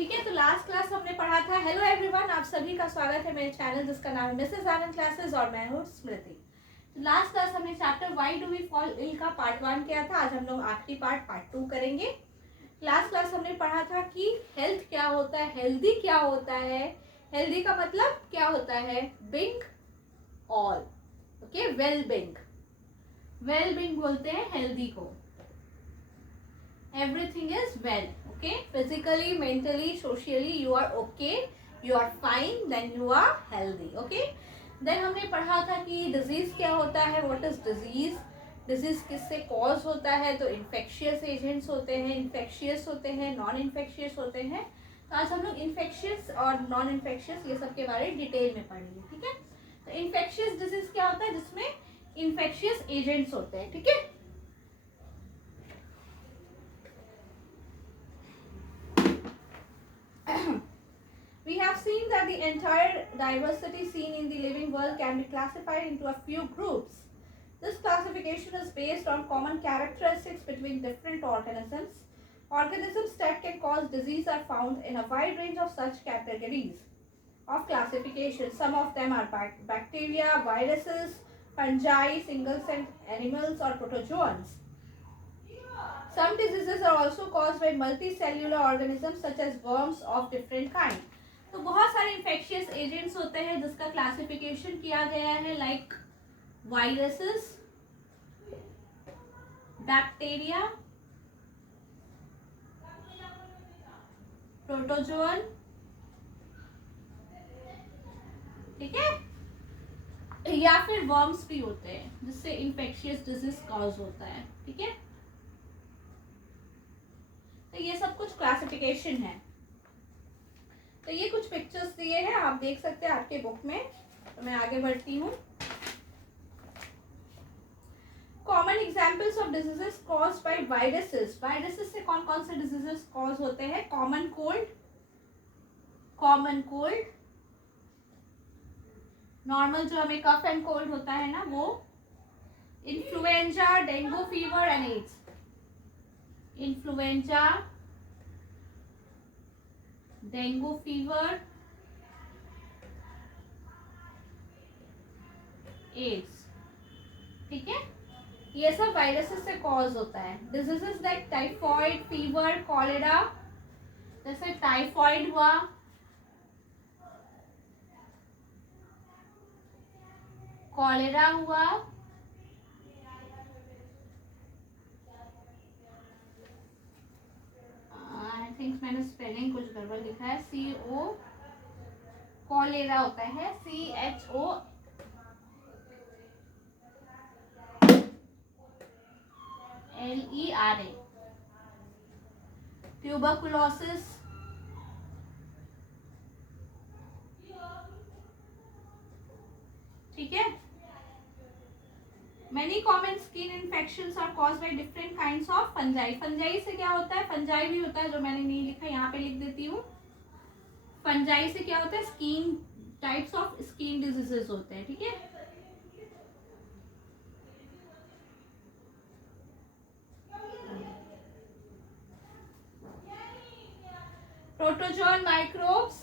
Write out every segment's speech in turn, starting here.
ठीक है, तो लास्ट क्लास हमने पढ़ा था। हेलो एवरीवन, आप सभी का स्वागत है मेरे चैनल जिसका नाम है मिसेस आनंद क्लासेस और मैं हूँ स्मृति। तो लास्ट क्लास हमने chapter why do we fall ill का पार्ट 1 किया था। आज हम लोग आखिरी पार्ट 2 करेंगे। लास्ट क्लास हमने पढ़ा था कि हेल्थ क्या होता है, हेल्दी क्या होता है। हेल्दी का मतलब क्या होता है? Being all, okay, well being, well being बोलते हैं हेल्दी को। Everything is well, okay, physically, mentally, socially you are okay, you are fine, then you are healthy, okay. Then हमने पढ़ा था कि disease क्या होता है, what is disease, disease किससे cause होता है। तो infectious agents होते हैं, infectious होते हैं, non infectious होते हैं। तो आज हम लोग infectious और non infectious ये सब के बारे में डिटेल में पढ़ेंगे, ठीक है। तो infectious disease क्या होता है? जिसमें infectious agents होते हैं, ठीक है। We have seen that the entire diversity seen in the living world can be classified into a few groups. This classification is based on common characteristics between different organisms. Organisms that can cause disease are found in a wide range of such categories of classification. Some of them are bacteria, viruses, fungi, single-celled animals, or protozoans. Some diseases are also caused by multicellular organisms such as worms of different kind. तो बहुत सारे infectious agents होते हैं जिसका classification किया गया है, like viruses, bacteria, protozoan, ठीक है, या फिर वर्म्स भी होते हैं जिससे इन्फेक्शियस डिजीज कॉज होता है, ठीक है। तो ये सब कुछ क्लासिफिकेशन है। तो ये कुछ पिक्चर्स दिए हैं, आप देख सकते हैं आपके बुक में। तो मैं आगे बढ़ती हूँ। Common examples of diseases caused by viruses. Viruses से कौन कौन से डिजीजेस कॉज होते हैं? कॉमन कोल्ड, नॉर्मल जो हमें कफ एंड कोल्ड होता है ना वो, influenza, dengue fever and AIDS. Influenza, dengue fever, AIDS, ठीक है। ये सब वायरसेस से कॉज होता है। Diseases like typhoid, fever, cholera, जैसे टाइफॉइड हुआ, कॉलेरा हुआ, आई थिंक मैंने स्पेलिंग कुछ गड़बड़ लिखा है, CO कॉलेरा होता है, CHOLERA। ट्यूबरकुलोसिस, ठीक है। Many common skin infections are caused by different kinds of fungi. Fungi से क्या होता है? Fungi भी होता है, जो मैंने नहीं लिखा यहाँ पे लिख देती हूँ। Fungi से क्या होता है? Skin types of skin diseases होते हैं, ठीक है। Protozoan microbes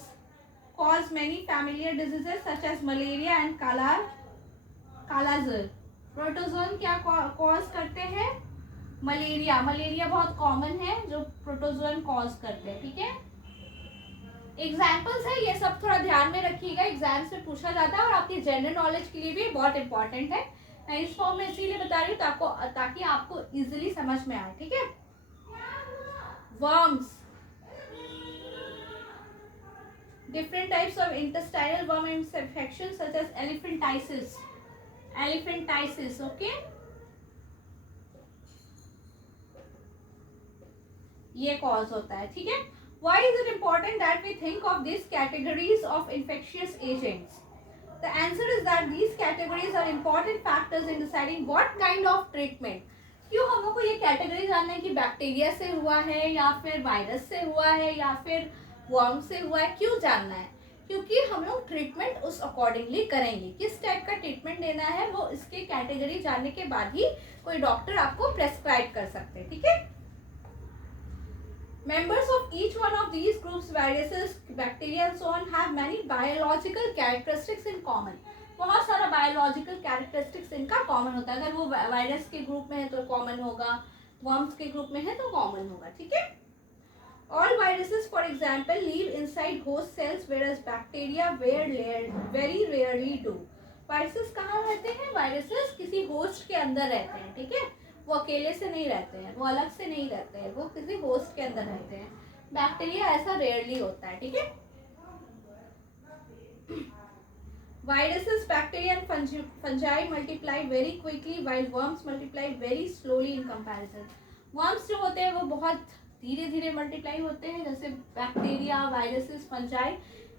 cause many familiar diseases such as malaria and कालाजार। प्रोटोजोन क्या कॉज करते हैं? मलेरिया। मलेरिया बहुत कॉमन है जो प्रोटोजोन कॉज करते हैं, ठीक है। एग्जाम्पल्स है, ये सब थोड़ा ध्यान में रखिएगा, एग्जाम्स में पूछा जाता है और आपकी जनरल नॉलेज के लिए भी बहुत इंपॉर्टेंट है। मैं इस फॉर्म में इसीलिए बता रही हूँ ताकि आपको इजिली समझ में आए, ठीक है। Worms, different types of intestinal worm infections such as elephantiasis, okay, ये कॉज होता है, ठीक है। Why is it important that we think of these categories of infectious agents? The answer is that these categories are important factors in deciding what kind of treatment. क्यों हम लोग को ये कैटेगरी जानना है कि बैक्टीरिया से हुआ है या फिर वायरस से हुआ है या फिर वर्म से हुआ है? क्यों जानना है? क्योंकि हम लोग ट्रीटमेंट उस अकॉर्डिंगली करेंगे। किस टाइप का ट्रीटमेंट देना है वो इसके कैटेगरी जानने के बाद ही कोई डॉक्टर आपको प्रेस्क्राइब कर सकते हैं, ठीक है। Members of each one of these groups, viruses, bacteria and so on, have many biological characteristics in common. बहुत सारा biological characteristics इनका common होता है. अगर वो वायरस के ग्रुप में है तो common होगा, वर्म्स के ग्रुप में है तो common होगा. ठीक है. All viruses, for example, live inside host cells, whereas bacteria very rarely do. Viruses कहाँ रहते हैं? वायरसेस किसी होस्ट के अंदर रहते हैं. ठीक है. वो अकेले से नहीं रहते हैं, वो अलग से नहीं रहते हैं, वो किसी होस्ट के अंदर रहते हैं. बैक्टीरिया ऐसा रेयरली होता है. ठीक है. Viruses, bacteria and fungi multiply very quickly while worms multiply very slowly in comparison. Worms जो होते हैं वो बहुत धीरे धीरे मल्टीप्लाई होते हैं, जैसे बैक्टीरिया, वायरसेस, फंजाई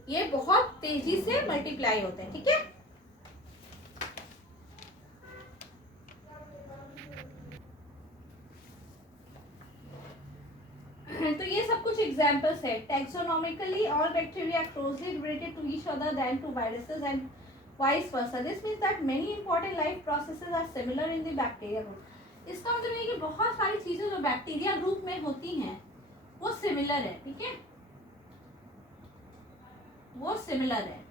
ये बहुत तेजी से मल्टीप्लाई होते हैं. ठीक है. तो ये सब कुछ एग्जाम्पल्स है. Taxonomically all bacteria closely related to each other than to viruses and vice versa. This means that many important life processes are similar in the bacteria group. इसका मतलब है कि बहुत सारी चीजें जो बैक्टीरिया ग्रुप में होती हैं वो सिमिलर है. ठीक है. वो सिमिलर है.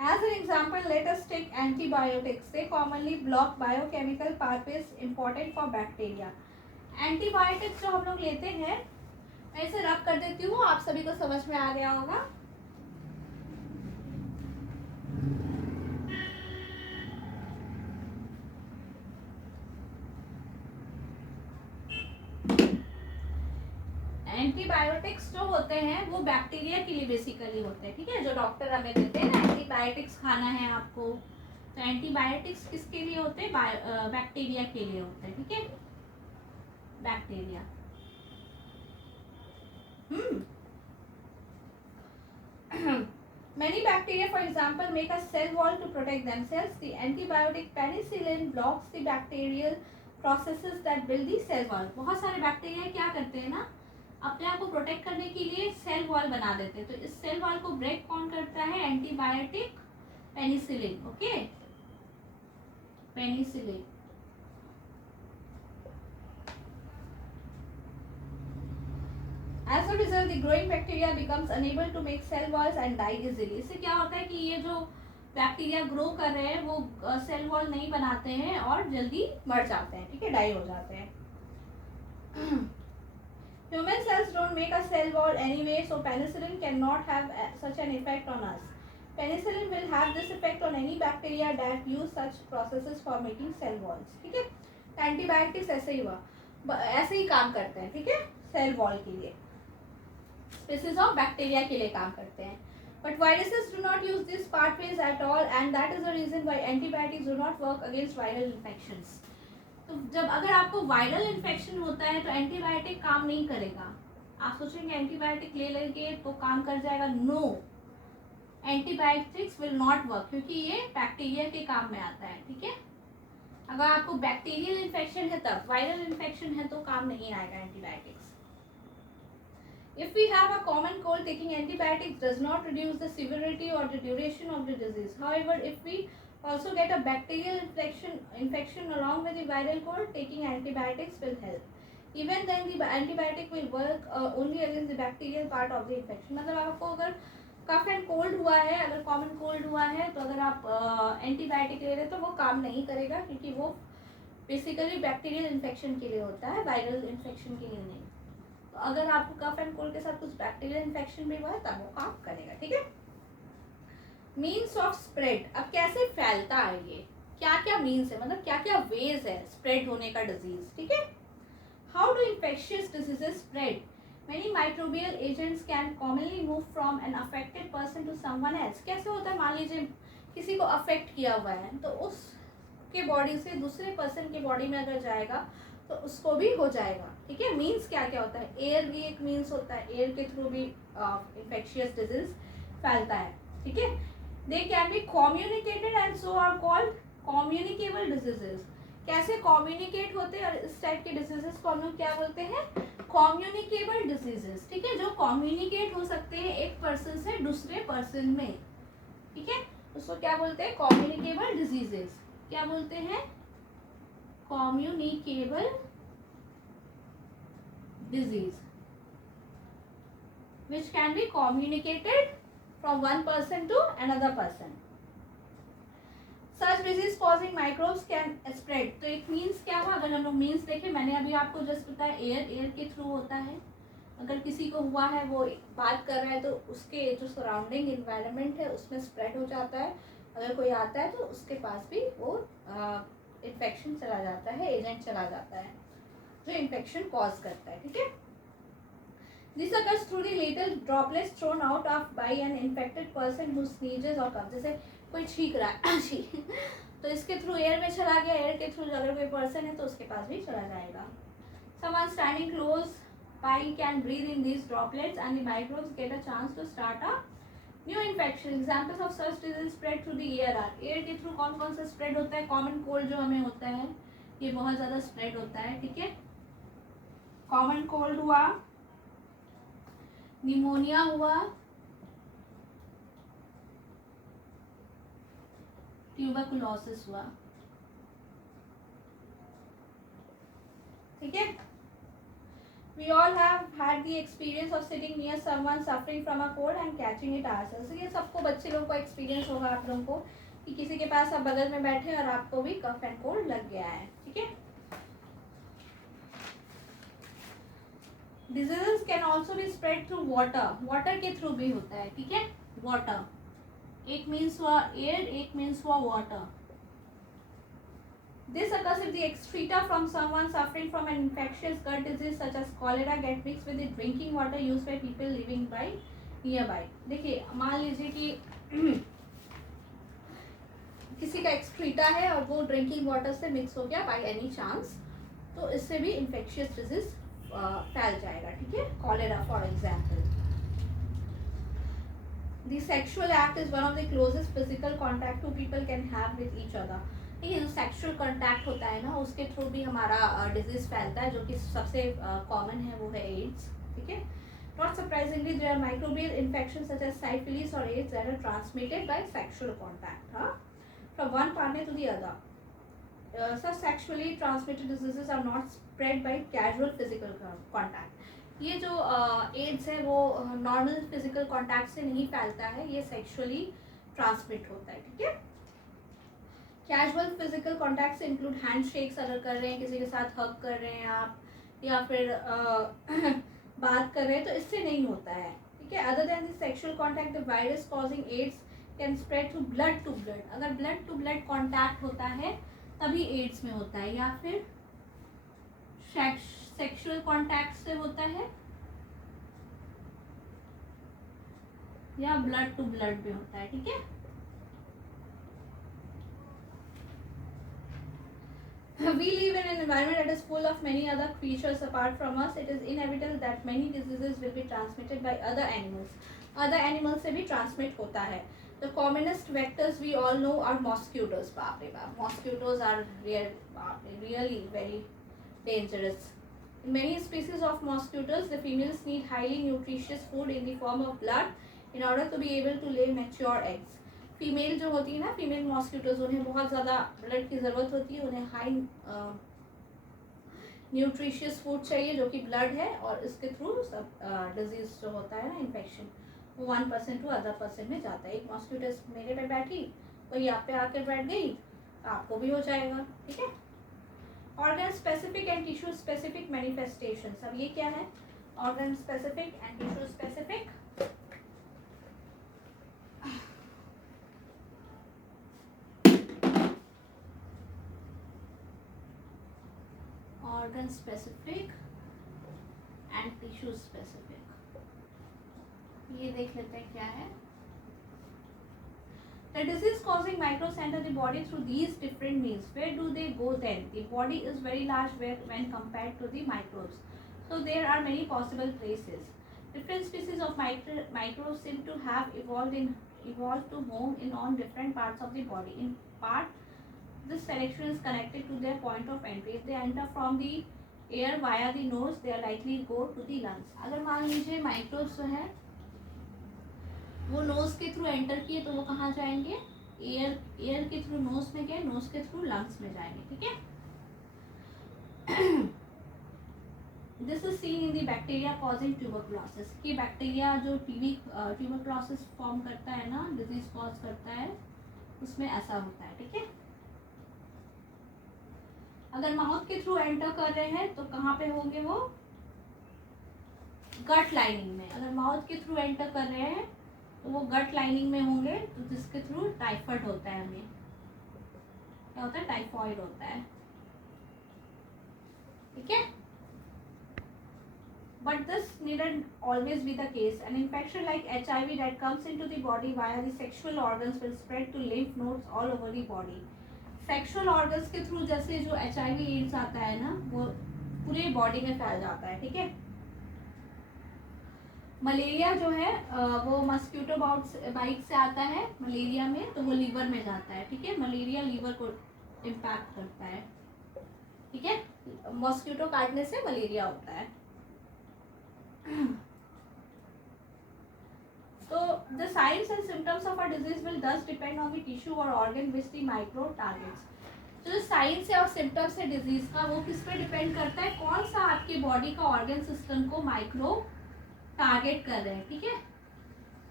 As an example, let us take antibiotics. They commonly block biochemical pathways important for bacteria. Antibiotics जो हम लोग लेते हैं, मैं इसे रब कर देती हूँ, आप सभी को समझ में आ गया होगा. एंटीबायोटिक्स जो होते हैं वो बैक्टीरिया के लिए बेसिकली होते हैं. ठीक है. जो डॉक्टर हमें देते हैं ना, एंटीबायोटिक्स खाना है आपको, तो एंटीबायोटिक्स किसके लिए होते हैं? बैक्टीरिया के लिए होते हैं. ठीक है. Bacteria. Many bacteria, for example, make a cell wall to protect themselves. The antibiotic penicillin blocks the bacterial processes that build the cell wall. बहुत सारे बैक्टीरिया क्या करते हैं ना, अपने आप को प्रोटेक्ट करने के लिए सेल वॉल बना देते हैं. तो इस सेल वॉल को ब्रेक कौन करता है? Antibiotic penicillin. Okay. Penicillin. As a result, the growing bacteria becomes unable to make cell walls and die easily. इससे क्या होता है कि ये जो बैक्टीरिया ग्रो कर रहे हैं वो सेल वॉल नहीं बनाते हैं और जल्दी मर जाते हैं. ठीक है. डाई हो जाते हैं. Human cells don't make a cell wall anyway, so penicillin cannot have such an effect on us. Penicillin will have this effect on any bacteria that use such processes for making cell walls. ठीक है. Antibiotics ऐसे ही हुआ, ऐसे ही काम करते हैं. ठीक है. सेल वॉल के लिए, स्पीसीज ऑफ बैक्टीरिया के लिए काम करते हैं. But viruses do not use these pathways at all, and that is the reason why antibiotics do not work against viral infections. तो जब अगर आपको वायरल इन्फेक्शन होता है तो एंटीबायोटिक काम नहीं करेगा. आप सोचेंगे एंटीबायोटिक ले लेंगे तो काम कर जाएगा. No, antibiotics will not work, क्योंकि ये बैक्टीरिया के काम में आता है. ठीक है. अगर आपको बैक्टीरियल इन्फेक्शन है तब, वायरल इन्फेक्शन है तो काम नहीं आएगा antibiotics. If we have a common cold, taking antibiotics does not reduce the severity or the duration of the disease. However, if we also get a bacterial infection along with the viral cold, taking antibiotics will help. Even then, the antibiotic will work only against the bacterial part of the infection. मतलब आपको अगर cough and cold हुआ है, अगर common cold हुआ है, तो अगर आप एंटीबायोटिक ले रहे हैं तो वो काम नहीं करेगा, क्योंकि वो बेसिकली बैक्टीरियल इन्फेक्शन के लिए होता है, वायरल इन्फेक्शन के लिए नहीं. तो अगर आपको कफ एंड कोल्ड के साथ कुछ बैक्टीरियल इन्फेक्शन भी हुआ है तब वो काम करेगा. ठीक है. Means of spread. अब कैसे फैलता है ये, क्या क्या मीन्स है, मतलब क्या क्या वेज है स्प्रेड होने का डिजीज. ठीक है. How do infectious diseases spread? Many microbial agents can commonly move from an affected person to someone else. कैसे होता है? मान लीजिए किसी को अफेक्ट किया हुआ है तो उसके बॉडी से दूसरे पर्सन के बॉडी में अगर जाएगा तो उसको भी हो जाएगा. ठीक है. मीन्स क्या क्या होता है? एयर भी एक मीन्स होता है, एयर के थ्रू भी इन्फेक्शियस डिजीज फैलता है. ठीक है. They can be communicated and so are called communicable diseases. कैसे कम्युनिकेट होते हैं, और इस टाइप के डिजीजेस को हम लोग क्या बोलते हैं? Communicable diseases. ठीक है. जो कम्युनिकेट हो सकते हैं एक पर्सन से दूसरे पर्सन में. ठीक है. उसको क्या बोलते हैं? Communicable diseases. क्या बोलते हैं? communicable disease which can be communicated from one person to another person. Such disease causing microbes can spread. तो it means क्या हुआ, अगर हम लोग मीन्स देखें, मैंने अभी आपको जस्ट बताया एयर के थ्रू होता है. अगर किसी को हुआ है, वो बात कर रहा है, तो उसके जो सराउंडिंग इन्वायरमेंट है उसमें स्प्रेड हो जाता है. अगर कोई आता है तो उसके पास भी वो इन्फेक्शन चला जाता है, एजेंट चला जाता है जो इन्फेक्शन कॉज करता है. ठीक है. This occurs through the little droplets thrown out of by an infected person who sneezes or coughs. जैसे कोई छींक रहा है तो इसके थ्रू एयर में चला गया, एयर के थ्रू अगर कोई पर्सन है तो उसके पास भी चला जाएगा. Someone standing close by can breathe in these droplets and the microbes get a chance to start a new infection. Examples of such disease spread through the air are. Air के through कौन कौन सा spread होता है? Common cold जो हमें होता है ये बहुत ज़्यादा स्प्रेड होता है. ठीक है. कॉमन कोल्ड हुआ, निमोनिया हुआ, ट्यूबरकुलोसिस हुआ. ठीक है. We all have had the experience of sitting near someone suffering from a cold and catching it ourselves. ये सबको बच्चे लोगों को एक्सपीरियंस होगा आप लोगों को कि किसी के पास आप बगल में बैठे और आपको भी कफ एंड कोल्ड लग गया है. ठीक है. Diseases can also be spread through water. Water के थ्रू भी होता है. ठीक है. Water एक मीन्स हुआ एयर, एक मीन्स हुआ water. This occurs if the excreta from someone suffering from an infectious gut disease such as cholera get mixed with the drinking water used by people living by nearby. देखिए मान लीजिए कि किसी का excreta है और वो ड्रिंकिंग वाटर से मिक्स हो गया बाय एनी चांस, तो इससे भी इन्फेक्शियस डिजीज फैल जाएगा. ठीक है. Cholera for example. The sexual act is one of the closest physical contact two people can have with each other. ये जो सेक्सुअल कॉन्टैक्ट होता है ना, उसके थ्रू भी हमारा डिजीज फैलता है, जो कि सबसे कॉमन है वो है एड्स. ठीक है. Not surprisingly there are microbial infection such as syphilis और AIDS that are transmitted by sexual contact from one partner to the other. Such sexually transmitted diseases are not spread by casual physical contact. ये जो ads है वो normal physical contact से नहीं फैलता है, ये सेक्सुअली ट्रांसमिट होता है. ठीक है. कैजुअल फिजिकल कॉन्टैक्ट से इंक्लूड हैंड शेक्स अगर कर रहे हैं, किसी के साथ हग कर रहे हैं आप, या फिर बात कर रहे हैं, तो इससे नहीं होता है. ठीक है. Other than this sexual contact the virus causing AIDS can spread through blood to blood. अगर ब्लड टू ब्लड कॉन्टैक्ट होता है तभी एड्स में होता है, या फिर सेक्सुअल कॉन्टैक्ट से होता है, या ब्लड टू ब्लड में होता है. ठीक है. We live in an environment that is full of many other creatures apart from us. It is inevitable that many diseases will be transmitted by other animals. Other animals से भी transmit होता है. The commonest vectors we all know are mosquitoes. बाप रे बाप, mosquitoes are really very dangerous. In many species of mosquitoes, the females need highly nutritious food in the form of blood in order to be able to lay mature eggs. Female जो होती है ना, female mosquitoes, उन्हें बहुत ज़्यादा blood की ज़रूरत होती है. उन्हें हाई न्यूट्रिशियस फूड चाहिए जो कि ब्लड है, और इसके थ्रू सब डिजीज जो होता है ना, इन्फेक्शन, वो 1% टू अदर पर्सन में जाता है. एक मॉस्किटो मेरे पे बैठी, वही आप पे आकर बैठ गई, आपको भी हो जाएगा. ठीक है. Organ specific and tissue specific manifestations. अब ये क्या है? Organ specific and tissue specific. Organ specific and tissue specific. ये देख लेते हैं क्या है. The disease causing microbes enter the body through these different means. Where do they go then? The body is very large when compared to the microbes, so there are many possible places. Different species of microbes seem to have evolved to home in on different parts of the body. In part, this selection is connected to their point of entry. If they enter from the air via the nose, they are likely to go to the lungs. अगर मान लीजिए microbes जो है वो knows के through enter किए, तो वो कहाँ जाएंगे? एयर के थ्रू नोज में गए, नोज के थ्रू लंग्स में जाएंगे. ठीक है. This is seen in the bacteria causing tuberculosis, कि बैक्टीरिया जो ट्यूबरक्लोसिस फॉर्म करता है ना, डिजीज कॉज करता है, उसमें ऐसा होता है, ठीक है। अगर माउथ के थ्रू एंटर कर रहे हैं तो कहाँ पे होंगे वो, गट लाइनिंग में। अगर माउथ के थ्रू एंटर कर रहे हैं तो वो गट लाइनिंग में होंगे, तो जिसके थ्रू टाइफाइड होता है, हमें क्या होता है, टाइफाइड होता है, ठीक है। But this needn't always be the case. An infection like HIV that comes into the body via the sexual organs will spread to lymph nodes all over the body. Sexual organs के through जैसे जो HIV ads आता है ना, वो पूरे body में फैल जाता है, ठीक है। मलेरिया जो है वो मस्क्यूटो बाइट से आता है मलेरिया में, तो वो लीवर में जाता है, ठीक है। मलेरिया लीवर को इम्पैक्ट करता है, ठीक है। मस्क्यूटो काटने से मलेरिया होता है। So the signs and symptoms of a disease will thus depend on the tissue or organ which the microbe targets. तो जो साइंस है और सिम्टम्स है डिजीज का, वो किस पे डिपेंड करता है, कौन सा आपके बॉडी का ऑर्गन सिस्टम को माइक्रोब टारगेट कर रहे हैं, ठीक है।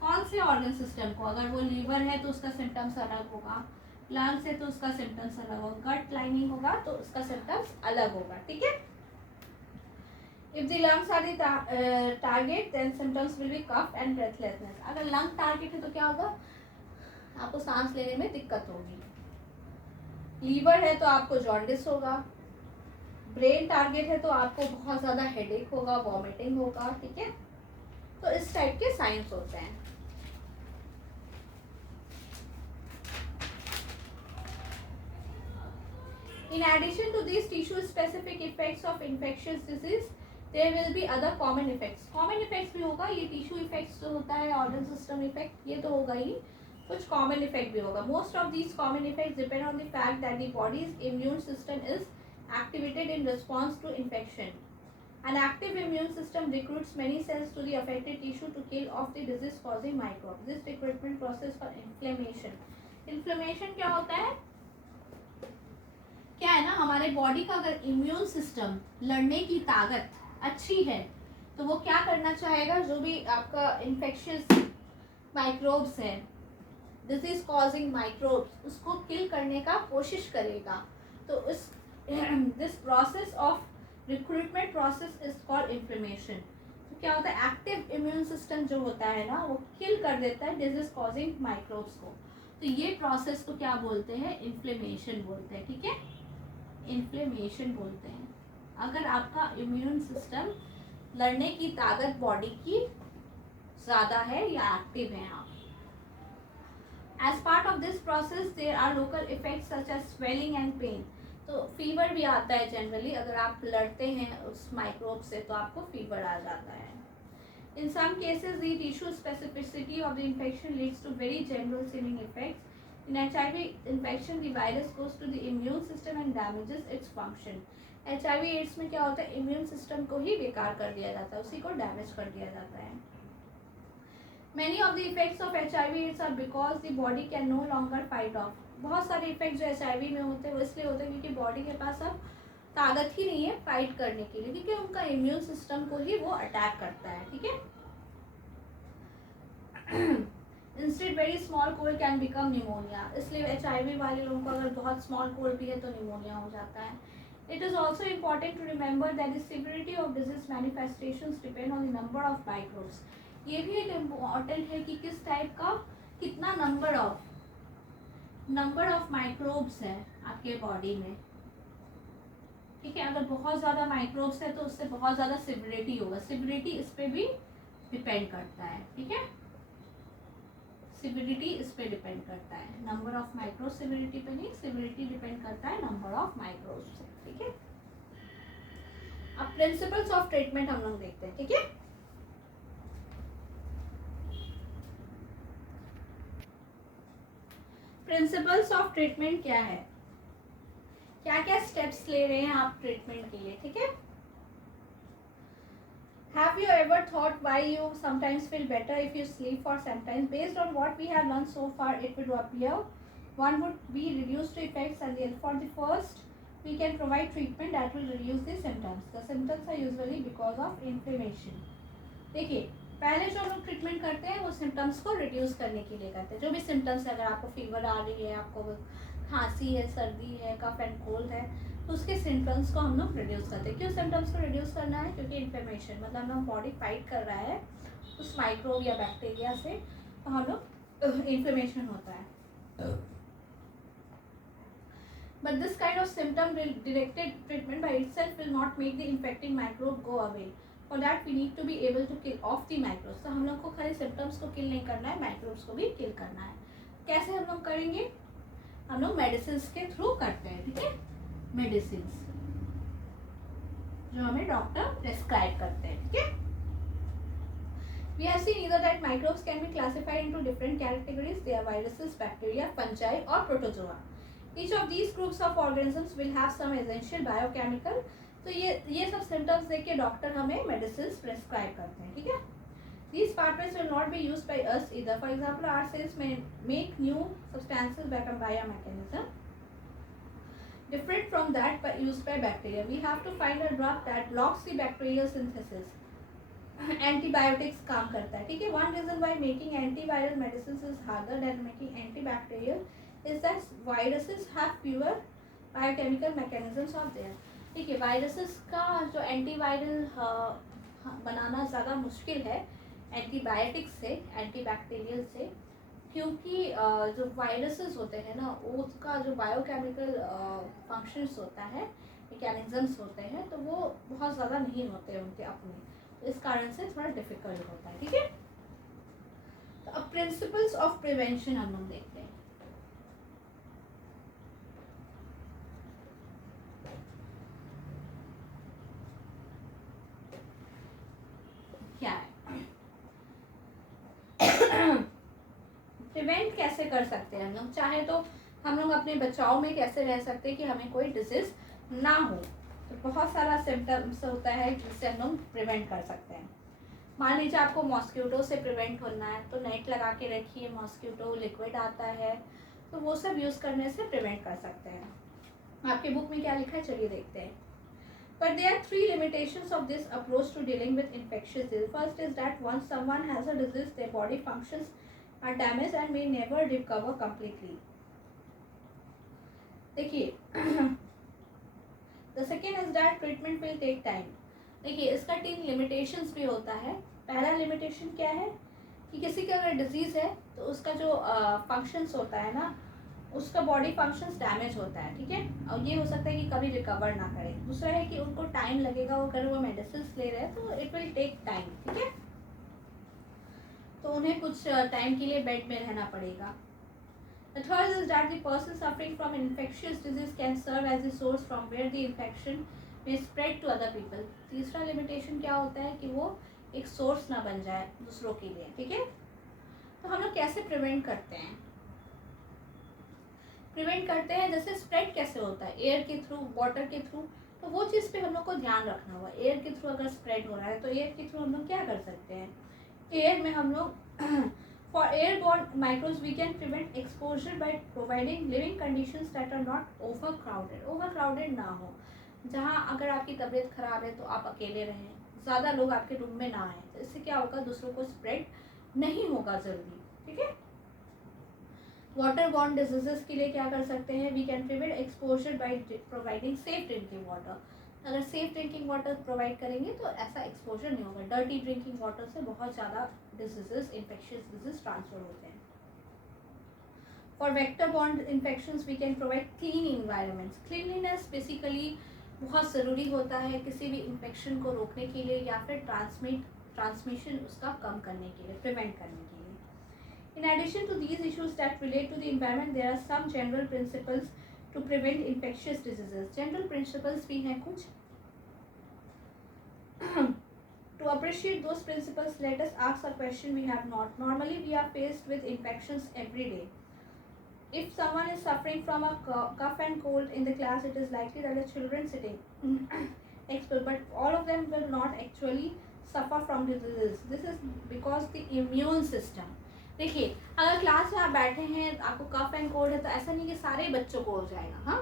कौन से ऑर्गन सिस्टम को, अगर वो लीवर है तो उसका सिम्टम्स अलग होगा, लंग्स है तो उसका सिम्टम्स अलग होगा, गट लाइनिंग होगा तो उसका सिम्टम्स अलग होगा, ठीक है। If the lungs are the target, then symptoms will be cough and breathlessness. अगर लंग टारगेट है तो क्या होगा, आपको सांस लेने में दिक्कत होगी। लीवर है तो आपको जॉन्डिस होगा। ब्रेन टारगेट है तो आपको बहुत ज़्यादा हेडेक होगा, वॉमिटिंग होगा, ठीक है। तो इस टाइप के साइंस होते हैं। In addition to these tissue-specific effects of infectious disease, there will be other common effects. Common effects भी होगा, ये tissue effects जो होता है, organ system effect, ये तो होगा ही, कुछ common effect भी होगा. Most of these common effects depend on the fact that the body's immune system is activated in response to infection. An active immune system recruits many cells to the affected tissue to kill off the disease-causing microbes. This recruitment process for inflammation. Inflammation क्या होता है? क्या है ना, हमारे body का अगर immune system लड़ने की ताकत अच्छी है तो वो क्या करना चाहेगा, जो भी आपका इन्फेक्शियस माइक्रोब्स है, डिजीज कॉजिंग माइक्रोब्स, उसको किल करने का कोशिश करेगा। तो इस this process of recruitment process is called inflammation. तो क्या होता है, एक्टिव इम्यून सिस्टम जो होता है ना, वो किल कर देता है डिजीज कॉजिंग माइक्रोब्स को। तो ये प्रोसेस को क्या बोलते हैं, इन्फ्लेमेशन बोलते हैं, ठीक है। इन्फ्लेमेशन बोलते हैं अगर आपका इम्यून सिस्टम लड़ने की ताकत बॉडी की ज़्यादा है या एक्टिव है आप। As part of this process there are local effects such as swelling and pain. तो फीवर भी आता है जनरली, अगर आप लड़ते हैं उस माइक्रोब से तो आपको फीवर आ जाता है। In some cases the tissue specificity of the infection leads to very general seeming effects. In HIV infection, the virus goes to the immune system and damages its function. HIV AIDS में क्या होता है, immune system को ही बेकार कर दिया जाता है, उसी को डैमेज कर दिया जाता है। Many of the effects of HIV AIDS are because the body can no longer fight off. बहुत सारे इफेक्ट जो HIV में होते हैं वो इसलिए होते हैं क्योंकि बॉडी के पास अब ताकत ही नहीं है फाइट करने के लिए, क्योंकि उनका इम्यून सिस्टम को ही वो अटैक करता है, ठीक है। Instead very small cold can become pneumonia, इसलिए HIV वाले लोगों को अगर बहुत स्मॉल कोल्ड भी है तो निमोनिया हो जाता है। It is also important to remember that the severity of disease manifestations depend on the number of microbes. ये भी एक इम्पॉर्टेंट है कि किस टाइप का, कितना नंबर ऑफ माइक्रोब्स है आपके बॉडी में, ठीक है। अगर बहुत ज़्यादा माइक्रोब्स है तो उससे बहुत ज़्यादा सिवियरिटी होगा, सिवियरिटी इस पर भी डिपेंड करता है, ठीक है। सिवियरिटी इस पे डिपेंड करता है, नंबर ऑफ माइक्रो सिवियरिटी पे नहीं, सिवियरिटी डिपेंड करता है नंबर ऑफ माइक्रोज से, ठीक है। अब प्रिंसिपल्स ऑफ ट्रीटमेंट हम लोग देखते हैं, ठीक है। प्रिंसिपल्स ऑफ ट्रीटमेंट क्या है, क्या क्या स्टेप्स ले रहे हैं आप ट्रीटमेंट के लिए, ठीक है। Have you ever thought why you sometimes feel better if you sleep for sometimes? Based on what we have learned so far, it would appear one would be reduced to effects, and for the first we can provide treatment that will reduce the symptoms. The symptoms are usually because of inflammation. देखिए, पहले जो हम लोग treatment करते हैं वो symptoms को reduce करने के लिए करते हैं. जो भी सिम्टम्स है, अगर आपको फीवर आ रही है, आपको खांसी है, सर्दी है, कफ एंड कोल्ड है, तो उसके सिम्टम्स को हम लोग रिड्यूस करते हैं. क्यों सिम्टम्स को रिड्यूस करना है? क्योंकि इन्फ्लेमेशन, मतलब हम लोग बॉडी फाइट कर रहा है उस माइक्रोब या बैक्टीरिया से, तो हम लोग इन्फ्लेमेशन होता है. But this kind of symptom-directed treatment by itself will not make the infecting microbe go away. For that we need to be able to kill off the microbes. तो हम लोग को खाली symptoms को kill नहीं करना है, microbes को भी kill करना है. कैसे हम लोग करेंगे? हम लोग medicines के through करते हैं, ठीक है? Medicines जो हमें डॉक्टर prescribe करते हैं, ठीक है? We have seen either that microbes can be classified into different categories. They are viruses, bacteria, fungi, or protozoa. Each of these groups of organisms will have some essential biochemical. तो ये सब symptoms देख के doctor हमें medicines prescribe करते हैं, ठीक है? These pathways will not be used by us either. For example, our cells may make new substances by a biomechanism different from that used by bacteria. We have to find a drug that blocks the bacterial synthesis. Antibiotics काम करता है, ठीक है? One reason why making antiviral medicines is harder than making antibacterial is that viruses have fewer biochemical mechanisms of their. ठीक है, viruses का जो antiviral बनाना ज़्यादा मुश्किल है antibiotics से, antibacterial से, क्योंकि जो viruses होते हैं ना, उसका जो biochemical functions होता है, mechanisms होते हैं, तो वो बहुत ज़्यादा नहीं होते हैं उनके अपने, तो इस कारण से थोड़ा difficult होता है, ठीक है? तो अब principles of prevention हम लोग देखते हैं. क्या है? प्रिवेंट कैसे कर सकते हैं हम लोग? चाहे तो हम लोग अपने बचाव में कैसे रह सकते हैं कि हमें कोई डिजीज ना हो. तो बहुत सारा सिम्टम्स होता है जिससे हम लोग प्रिवेंट कर सकते हैं. मान लीजिए आपको मॉस्किटो से प्रिवेंट होना है, तो नेट लगा के रखिए. मॉस्किटो लिक्विड आता है, तो वो सब यूज़ करने से प्रिवेंट कर सकते हैं. आपके बुक में क्या लिखा है, चलिए देखते हैं. But there are 3 limitations of this approach to dealing with infectious disease. First is that once someone has a disease, their body functions are damaged and may never recover completely. देखिए, the second is that treatment will take time. देखिए, इसका 3 limitations भी होता है. पहला limitation क्या है कि किसी का अगर disease है तो उसका जो functions होता है ना, उसका बॉडी फंक्शंस डैमेज होता है, ठीक है? और ये हो सकता है कि कभी रिकवर ना करे. दूसरा है कि उनको टाइम लगेगा, अगर वो मेडिसिन ले रहे हैं तो इट विल टेक टाइम, ठीक है? तो उन्हें कुछ टाइम के लिए बेड में रहना पड़ेगा. The third is that the person suffering from infectious disease can serve as the source from where the infection may spread to other people. तीसरा लिमिटेशन क्या होता है कि वो एक सोर्स ना बन जाए दूसरों के लिए, ठीक है? तो हम लोग कैसे प्रिवेंट करते हैं? प्रिवेंट करते हैं जैसे स्प्रेड कैसे होता है, एयर के थ्रू, वाटर के थ्रू. तो वो चीज़ पे हम लोग को ध्यान रखना होगा. एयर के थ्रू अगर स्प्रेड हो रहा है तो एयर के थ्रू हम लोग क्या कर सकते हैं? एयर में हम लोग for airborne microbes we can prevent exposure by providing living conditions that are not over crowded ना हो. जहाँ अगर आपकी तबीयत खराब है तो आप अकेले रहें, ज़्यादा लोग आपके रूम में ना आए, तो इससे क्या होगा, दूसरों को स्प्रेड नहीं होगा जल्दी, ठीक है? वाटर बॉर्न डिजीजेस के लिए क्या कर सकते हैं? We can prevent exposure by providing safe drinking water. अगर सेफ ड्रिंकिंग वाटर प्रोवाइड करेंगे तो ऐसा एक्सपोजर नहीं होगा. डर्टी ड्रिंकिंग वाटर से बहुत ज़्यादा डिजीजेस, इन्फेक्शियस डिजीज ट्रांसफर होते हैं. For vector borne infections we can provide clean environments. Cleanliness basically बहुत ज़रूरी होता है किसी भी इन्फेक्शन को रोकने के लिए या फिर ट्रांसमिशन उसका कम करने के लिए, प्रिवेंट करने के लिए. In addition to these issues that relate to the environment, there are some general principles to prevent infectious diseases. General principles भी हैं कुछ. To appreciate those principles, let us ask a question we have not. Normally, we are faced with infections every day. If someone is suffering from a cough and cold in the class, it is likely that the children sitting expel, but all of them will not actually suffer from the disease. This is because the immune system. देखिए, अगर class में आप बैठे हैं, आपको cough and cold है, तो ऐसा नहीं कि सारे बच्चों को हो जाएगा. हाँ,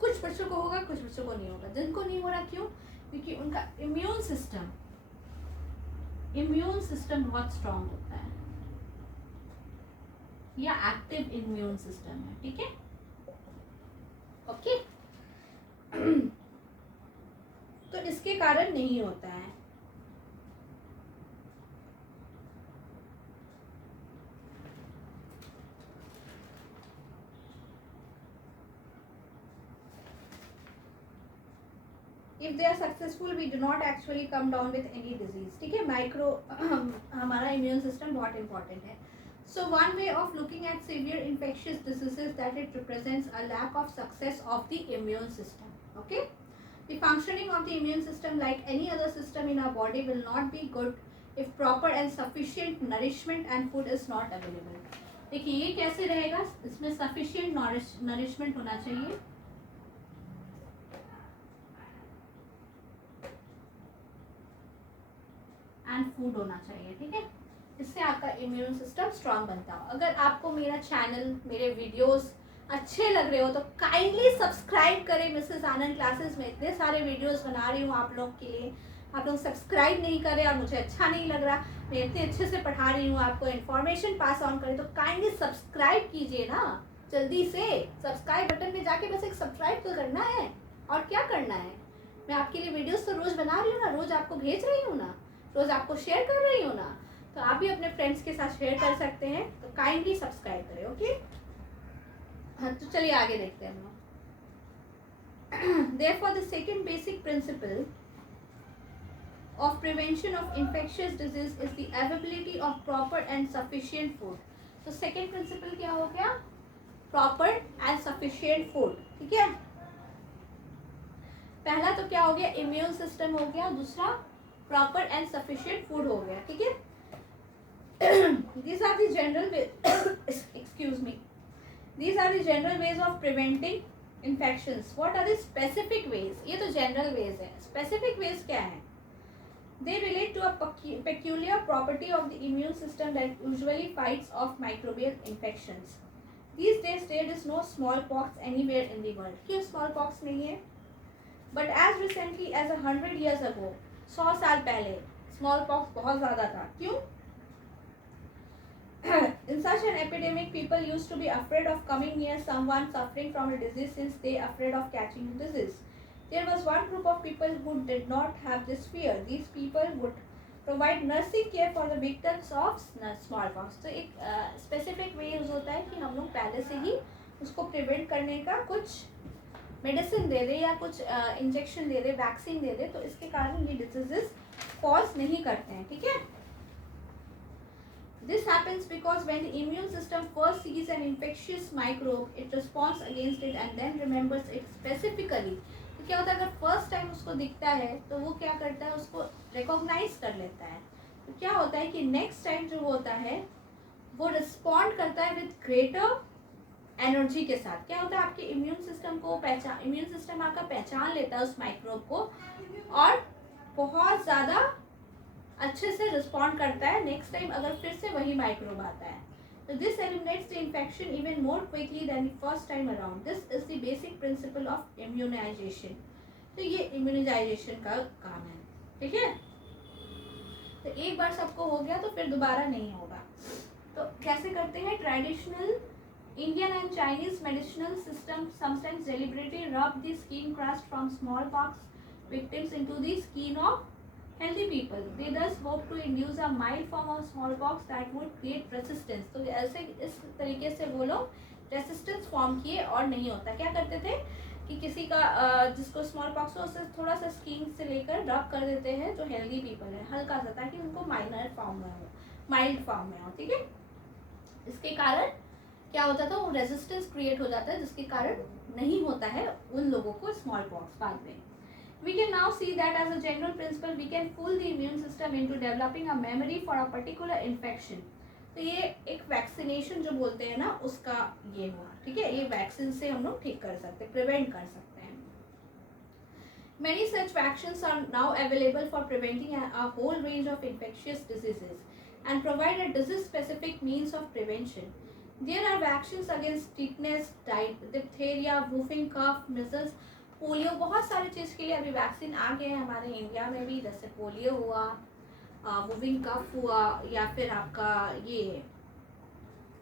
कुछ बच्चों को होगा, कुछ बच्चों को नहीं होगा। जिनको नहीं हो रहा क्यों? क्योंकि उनका इम्यून सिस्टम बहुत स्ट्रांग होता है या एक्टिव इम्यून सिस्टम है, ठीक है, ओके। तो इसके कारण नहीं होता है। If they are successful, we do not actually come down with any disease, ठीक है। माइक्रो हमारा इम्यून सिस्टम बहुत इंपॉर्टेंट है। So one way of looking at severe infectious diseases that it represents a lack of success of the immune system, okay. The functioning of the immune system, like any other system in our body, will not be good if proper and sufficient nourishment and food is not available. देखिए ये कैसे रहेगा, इसमें sufficient nourishment होना चाहिए, and food होना चाहिए, ठीक है। इससे आपका इम्यून सिस्टम स्ट्रांग बनता हो। अगर आपको मेरा चैनल, मेरे वीडियोस अच्छे लग रहे हो तो काइंडली सब्सक्राइब करें। मिसेस आनंद क्लासेस में इतने सारे वीडियोस बना रही हूँ आप लोग के लिए, आप लोग सब्सक्राइब नहीं करें और मुझे अच्छा नहीं लग रहा। मैं इतने अच्छे से पढ़ा रही हूँ, आपको इन्फॉर्मेशन पास ऑन करें, तो काइंडली सब्सक्राइब कीजिए ना, जल्दी से सब्सक्राइब बटन पे जाके बस एक सब्सक्राइब तो करना है, और क्या करना है। मैं आपके लिए वीडियोस तो रोज़ बना रही हूँ ना, रोज़ आपको भेज रही हूँ ना, रोज़ आपको शेयर कर रही हूँ ना, तो आप भी अपने फ्रेंड्स के साथ शेयर कर सकते हैं। तो काइंडली सब्सक्राइब करें, ओके। हाँ, तो चलिए आगे देखते हैं हम लोग। Therefore, the second basic principle of prevention of infectious disease is the availability of proper and sufficient food. तो second principle क्या हो गया? Proper and sufficient food, ठीक है। पहला तो क्या हो गया? इम्यून सिस्टम हो गया, दूसरा प्रॉपर एंड सफिशिएंट फूड हो गया, ठीक है। These are the general excuse me. These are the general ways of preventing infections. What are the specific ways? ये तो general ways है। Specific ways क्या है? They relate to a peculiar property of the immune system that usually fights off microbial infections. These days there is no smallpox anywhere in the world. क्यों smallpox नहीं है? But as recently as 100 years ago, 100 साल पहले small pox बहुत ज़्यादा था। क्यों? In such an epidemic, people used to be afraid of coming near someone suffering from a disease since they are afraid of catching the disease. There was one group of people who did not have this fear. These people would provide nursing care for the victims of smallpox. तो एक specific way use होता है कि हम लोग पहले से ही उसको प्रिवेंट करने का कुछ मेडिसिन दे दे या कुछ इंजेक्शन दे दे, वैक्सीन दे दे, तो इसके कारण ये डिजीजेस कॉज नहीं करते हैं, ठीक है। This happens because when the immune system first sees an infectious microbe, it responds against it and then remembers it specifically. तो क्या होता है, अगर फर्स्ट टाइम उसको दिखता है तो वो क्या करता है, उसको रिकॉग्नाइज कर लेता है। तो क्या होता है कि नेक्स्ट टाइम जो होता है वो रिस्पॉन्ड करता है विद ग्रेटर एनर्जी के साथ। क्या होता है, आपके इम्यून सिस्टम को इम्यून सिस्टम आपका पहचान लेता है उस माइक्रोब को और बहुत ज़्यादा अच्छे से रिस्पॉन्ड करता है नेक्स्ट टाइम अगर फिर से वही माइक्रोब आता है। तो this eliminates the infection even more quickly than the first time around. This is the basic principle of immunization. तो ये इम्यूनाइजेशन का काम है, ठीक है। तो एक बार सबको हो गया तो फिर दोबारा नहीं होगा। तो कैसे करते हैं? Traditional Indian and Chinese medicinal system sometimes deliberately rub the skin crust from smallpox victims into the skin of healthy people. They thus hope to induce a mild form of smallpox that would create resistance. तो ऐसे इस तरीके से वो लोग resistance form किए और नहीं होता। क्या करते थे कि किसी का जिसको स्मॉल पॉक्स हो उसे थोड़ा सा स्किन से लेकर रब कर देते हैं जो हेल्दी पीपल है, हल्का सा, ताकि उनको माइनर फॉर्म में हो, माइल्ड फॉर्म में हो, ठीक है। इसके कारण क्या होता था, वो रेजिस्टेंस क्रिएट हो जाता है जिसके कारण नहीं होता है उन लोगों को स्मॉल पॉक्स बाद में। We can now see that as a general principle we can fool the immune system into developing a memory for a particular infection. तो ये एक वैक्सीनेशन जो बोलते हैं ना उसका ये हुआ, ठीक है। ये वैक्सीन से हम लोग ठीक कर सकते हैं, प्रिवेंट कर सकते हैं। Many such vaccines are now available for preventing a whole range of infectious diseases and provide a disease-specific means of prevention. There are vaccines against tetanus, diphtheria, whooping cough, measles, polio, बहुत सारी चीज़ के लिए अभी vaccine आ गए हैं हमारे India में भी, जैसे पोलियो हुआ, वुविंग कफ हुआ, या फिर आपका ये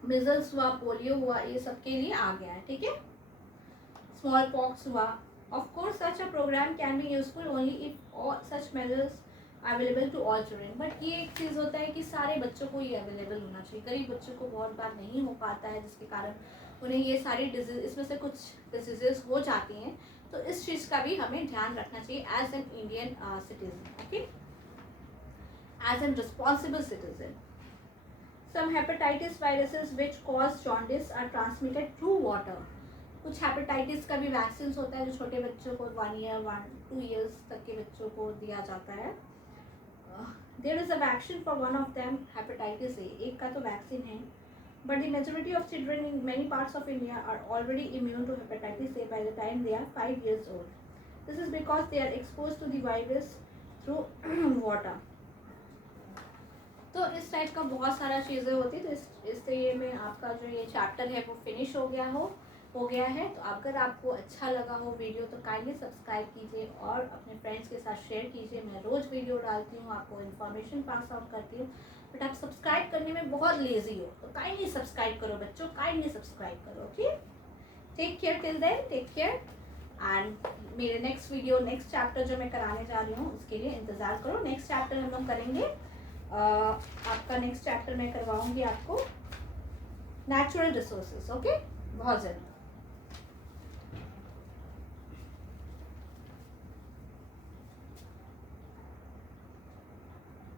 मिजल्स हुआ, पोलियो हुआ, ये सब के लिए आ गया है, ठीक है। स्मॉल पॉक्स हुआ। Of course such a program can be useful only if all such measures available to all children, but ये एक चीज़ होता है कि सारे बच्चों को ये अवेलेबल होना चाहिए। गरीब बच्चों को बहुत बार नहीं हो पाता है, जिसके कारण उन्हें ये सारी डिजीज, इसमें से कुछ डिजीजेस हो जाती हैं, तो इस चीज़ का भी हमें ध्यान रखना चाहिए as an Indian citizen, okay, as a responsible citizen. Some hepatitis viruses which cause jaundice are transmitted through water. कुछ हेपेटाइटिस का भी वैक्सीन होता है जो छोटे बच्चों को 1 ईयर 2 ईयर्स तक के बच्चों को दिया जाता है। There is a vaccine for one of them, hepatitis A, एक का तो वैक्सीन है, but the majority of children in many parts of India are already immune to hepatitis A by the time they are 5 years old. This is because they are exposed to the virus through water. तो इस type का बहुत सारा चीज़ें होती है। तो इसलिए में आपका जो ये चैप्टर है वो फिनिश हो गया है। तो अगर आपको अच्छा लगा हो वीडियो तो काइंडली सब्सक्राइब कीजिए और अपने फ्रेंड्स के साथ शेयर कीजिए। मैं रोज़ वीडियो डालती हूँ, आपको इन्फॉर्मेशन पास आउट करती हूँ, बट आप सब्सक्राइब करने में बहुत लेजी हो, तो काइंडली सब्सक्राइब करो बच्चों, काइंडली सब्सक्राइब करो, okay. Take care till then, take care, and मेरे नेक्स्ट वीडियो, नेक्स्ट चैप्टर जो मैं कराने जा रही हूँ उसके लिए इंतज़ार करो। नेक्स्ट चैप्टर हम लोग करेंगे, आपका नेक्स्ट चैप्टर मैं करवाऊँगी आपको नेचुरल रिसोर्सेज, ओके, बहुत ज़रूर।